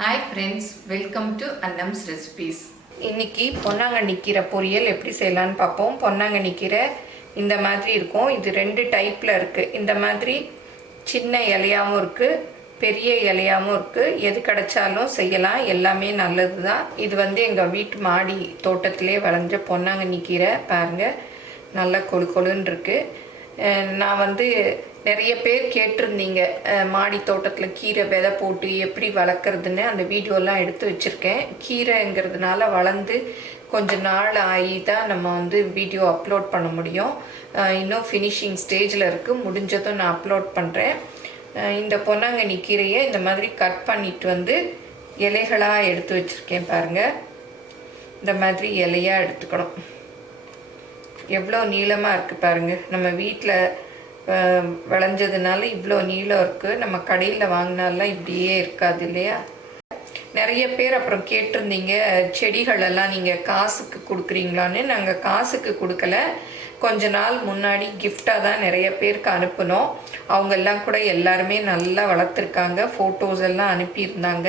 Hi friends, welcome to Annams recipes. இன்னைக்கு பொன்னாங்கண்ணி கீரை பொரியல் எப்படி செய்யலாம்னு பார்ப்போம். பொன்னாங்கண்ணி கீரை இந்த மாதிரி இருக்கும். இது ரெண்டு டைப்ல இருக்கு. இந்த மாதிரி சின்ன இலையாவும் இருக்கு, பெரிய இலையாவும் இருக்கு. எது கிடைச்சாலும் செய்யலாம், எல்லாமே நல்லதுதான். இது எங்க வீட்டு மாடி தோட்டத்திலே விளைஞ்ச பொன்னாங்கண்ணி கீரை பாருங்க, நல்லா கொழு கொழுன்னு இருக்கு. நான் நிறைய பேர் கேட்டிருந்தீங்க மாடி தோட்டத்தில் கீரை விதை போட்டு எப்படி வளர்க்குறதுன்னு. அந்த வீடியோலாம் எடுத்து வச்சுருக்கேன். கீரைங்கிறதுனால வளர்ந்து கொஞ்ச நாள் ஆகி தான் நம்ம வீடியோ அப்லோட் பண்ண முடியும். இன்னும் ஃபினிஷிங் ஸ்டேஜில் இருக்குது. முடிஞ்சதும் நான் அப்லோட் பண்ணுறேன். இந்த பொன்னாங்கண்ணி கீரையை இந்த மாதிரி கட் பண்ணிட்டு இலைகளாக எடுத்து வச்சுருக்கேன் பாருங்கள். இந்த மாதிரி இலையாக எடுத்துக்கணும். எவ்வளோ நீளமாக இருக்குது பாருங்கள். நம்ம வீட்டில் விளைஞ்சதுனால இவ்வளோ நீளம் இருக்குது. நம்ம கடையில் வாங்கினாலாம் இப்படியே இருக்காது இல்லையா. நிறைய பேர் அப்புறம் கேட்டிருந்தீங்க, செடிகளெல்லாம் நீங்கள் காசுக்கு கொடுக்குறீங்களான்னு. நாங்கள் காசுக்கு கொடுக்கல. கொஞ்ச நாள் முன்னாடி கிஃப்டாக தான் நிறைய பேருக்கு அனுப்பினோம். அவங்கெல்லாம் கூட எல்லாருமே நல்லா வளர்த்துருக்காங்க. ஃபோட்டோஸ் எல்லாம் அனுப்பியிருந்தாங்க.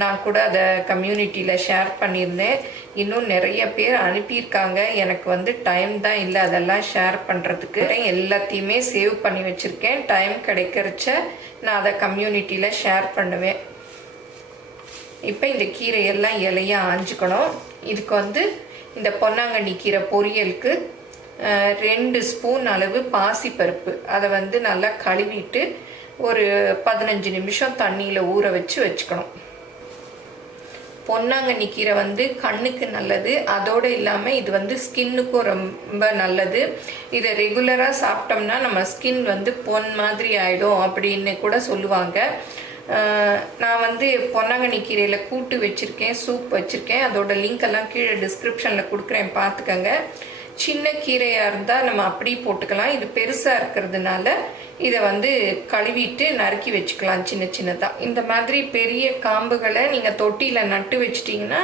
நான் கூட அதை கம்யூனிட்டியில் ஷேர் பண்ணியிருந்தேன். இன்னும் நிறைய பேர் அனுப்பியிருக்காங்க. எனக்கு டைம் தான் இல்லை அதெல்லாம் ஷேர் பண்ணுறதுக்கு. எல்லாத்தையுமே சேவ் பண்ணி வச்சுருக்கேன். டைம் கிடைக்கிறச்ச நான் அதை கம்யூனிட்டியில் ஷேர் பண்ணுவேன். இப்போ இந்த கீரையெல்லாம் இலையாக ஆஞ்சிக்கணும். இதுக்கு இந்த பொன்னாங்கண்ணி கீரை பொரியலுக்கு 2 ஸ்பூன் அளவு பாசிப்பருப்பு, அதை நல்லா கழுவிட்டு ஒரு 15 நிமிஷம் தண்ணியில் ஊற வச்சுக்கணும். பொன்னாங்கண்ணி கீரை கண்ணுக்கு நல்லது. அதோடு இல்லாமல் இது ஸ்கின்னுக்கும் ரொம்ப நல்லது. இதை ரெகுலராக சாப்பிட்டோம்னா நம்ம ஸ்கின் பொன் மாதிரி ஆகிடும் அப்படின்னு கூட சொல்லுவாங்க. நான் பொன்னாங்கண்ணி கீரையில் கூட்டு வச்சுருக்கேன், சூப் வச்சுருக்கேன். அதோட லிங்க் எல்லாம் கீழே டிஸ்கிரிப்ஷனில் கொடுக்குறேன், பார்த்துக்கங்க. சின்ன கீரையாக இருந்தால் நம்ம அப்படி போட்டுக்கலாம். இது பெருசாக இருக்கிறதுனால இதை கழுவிட்டு நறுக்கி வச்சுக்கலாம் சின்ன சின்னதாக. இந்த மாதிரி பெரிய காம்புகளை நீங்கள் தொட்டியில் நட்டு வச்சிட்டிங்கன்னா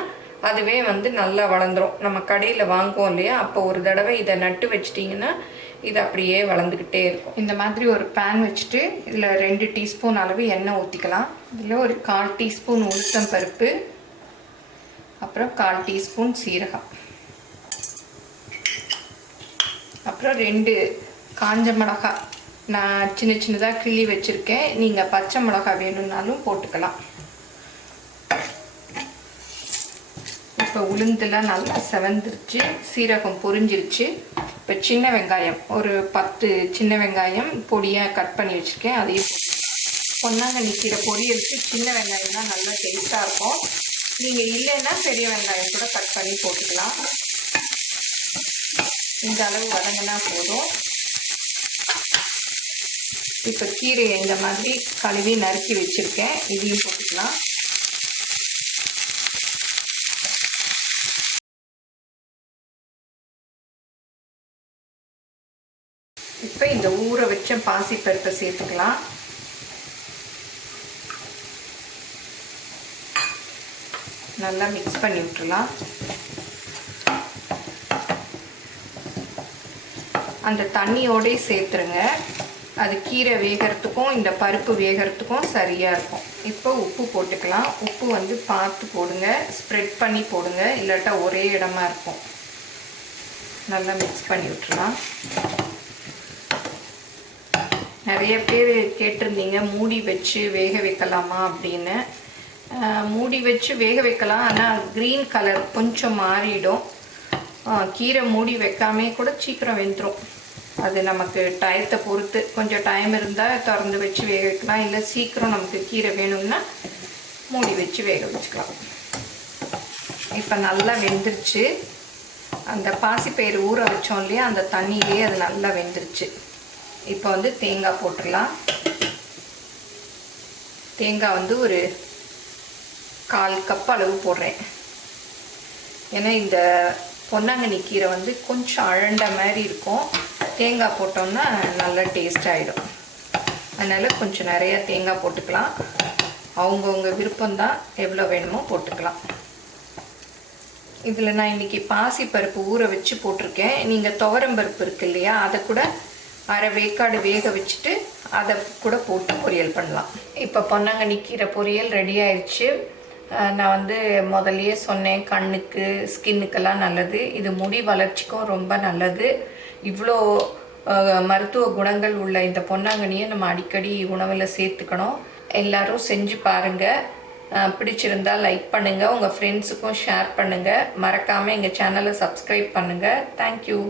அதுவே நல்லா வளர்ந்துடும். நம்ம கடையில் வாங்குவோம் இல்லையா, அப்போ ஒரு தடவை இதை நட்டு வச்சிட்டிங்கன்னா இது அப்படியே வளர்ந்துக்கிட்டே இருக்கும். இந்த மாதிரி ஒரு பேன் வச்சுட்டு இதில் 2 டீஸ்பூன் அளவு எண்ணெய் ஊற்றிக்கலாம். இதில் ஒரு 1/4 டீஸ்பூன் உளுத்தம் பருப்பு, அப்புறம் 1/4 டீஸ்பூன் சீரகம், அப்புறம் 2 காஞ்ச மிளகாய் நான் சின்ன சின்னதாக கிள்ளி வச்சுருக்கேன். நீங்கள் பச்சை மிளகாய் வேணும்னாலும் போட்டுக்கலாம். இப்போ உளுந்தெல்லாம் நல்லா செவந்துருச்சு, சீரகம் பொரிஞ்சிருச்சு. இப்போ சின்ன வெங்காயம் ஒரு 10 சின்ன வெங்காயம் பொடியாக கட் பண்ணி வச்சுருக்கேன், அதையும் போட்டுக்கலாம். பொன்னாங்கண்ணி கீரை பொரியலுக்கு சின்ன வெங்காயம் தான் நல்லா டேஸ்ட்டாக இருக்கும். நீங்கள் இல்லைன்னா பெரிய வெங்காயம் கூட கட் பண்ணி போட்டுக்கலாம். இந்த அளவு வதங்கினா போதும். இப்போ கீரையை இந்த மாதிரி கழுவி நறுக்கி வச்சுருக்கேன், இதையும் போட்டுக்கலாம். இப்போ இந்த ஊற வச்ச பாசிப்பருப்பை சேர்த்துக்கலாம். நல்லா மிக்ஸ் பண்ணி விட்டுலாம். அந்த தண்ணியோடே சேர்த்துருங்க. அது கீரை வேகிறதுக்கும் இந்த பருப்பு வேகிறதுக்கும் சரியாக இருக்கும். இப்போ உப்பு போட்டுக்கலாம். உப்பு பார்த்து போடுங்க, ஸ்ப்ரெட் பண்ணி போடுங்க, இல்லாட்டா ஒரே இடமா இருக்கும். நல்லா மிக்ஸ் பண்ணி விட்டுலாம். நிறைய பேர் கேட்டிருந்தீங்க மூடி வச்சு வேக வைக்கலாமா அப்படின்னு. மூடி வச்சு வேக வைக்கலாம், ஆனால் க்ரீன் கலர் கொஞ்சம் மாறிடும். கீரை மூடி வைக்காமே கூட சீக்கிரம் வெந்துடும். அது நமக்கு டயத்தை பொறுத்து. கொஞ்சம் டைம் இருந்தால் திறந்து வச்சு வேக வைக்கலாம், இல்லை சீக்கிரம் நமக்கு கீரை வேணும்னா மூடி வச்சு வேக வச்சுக்கலாம். இப்போ நல்லா வெந்துருச்சு. அந்த பாசிப்பயிறு ஊற வச்சோம் இல்லையா, அந்த தண்ணியிலே அது நல்லா வெந்துருச்சு. இப்போ தேங்காய் போட்டுடலாம். தேங்காய் ஒரு 1/4 கப் அளவு போடுறேன். ஏன்னா இந்த பொன்னாங்கண்ணி கீரை கொஞ்சம் அழண்ட மாதிரி இருக்கும். தேங்காய் போட்டோம்னா நல்லா டேஸ்ட் ஆகிடும். அதனால் கொஞ்சம் நிறையா தேங்காய் போட்டுக்கலாம். அவங்கவுங்க விருப்பம்தான், எவ்வளோ வேணுமோ போட்டுக்கலாம். இதில் நான் இன்றைக்கி பாசிப்பருப்பு ஊற வச்சு போட்டிருக்கேன். நீங்கள் துவரம்பருப்பு இருக்கு இல்லையா, அதை கூட அரை வேக்காடு வேக வச்சுட்டு அதை கூட போட்டு பொரியல் பண்ணலாம். இப்போ பொன்னாங்கண்ணி கீரை பொரியல் ரெடி ஆயிடுச்சு. நான் வந்து முதல்லயே சொன்னேன், கண்ணுக்கு ஸ்கின்னுக்கெல்லாம் நல்லது. இது முடி வளர்ச்சிக்கும் ரொம்ப நல்லது. இவ்வளோ மருத்துவ குணங்கள் உள்ள இந்த பொன்னாங்கண்ணியை நம்ம அடிக்கடி உணவில் சேர்த்துக்கணும். எல்லாரும் செஞ்சு பாருங்கள். பிடிச்சிருந்தா லைக் பண்ணுங்கள், உங்கள் ஃப்ரெண்ட்ஸுக்கும் ஷேர் பண்ணுங்கள். மறக்காமல் எங்கள் சேனலை சப்ஸ்கிரைப் பண்ணுங்கள். தேங்க்யூ.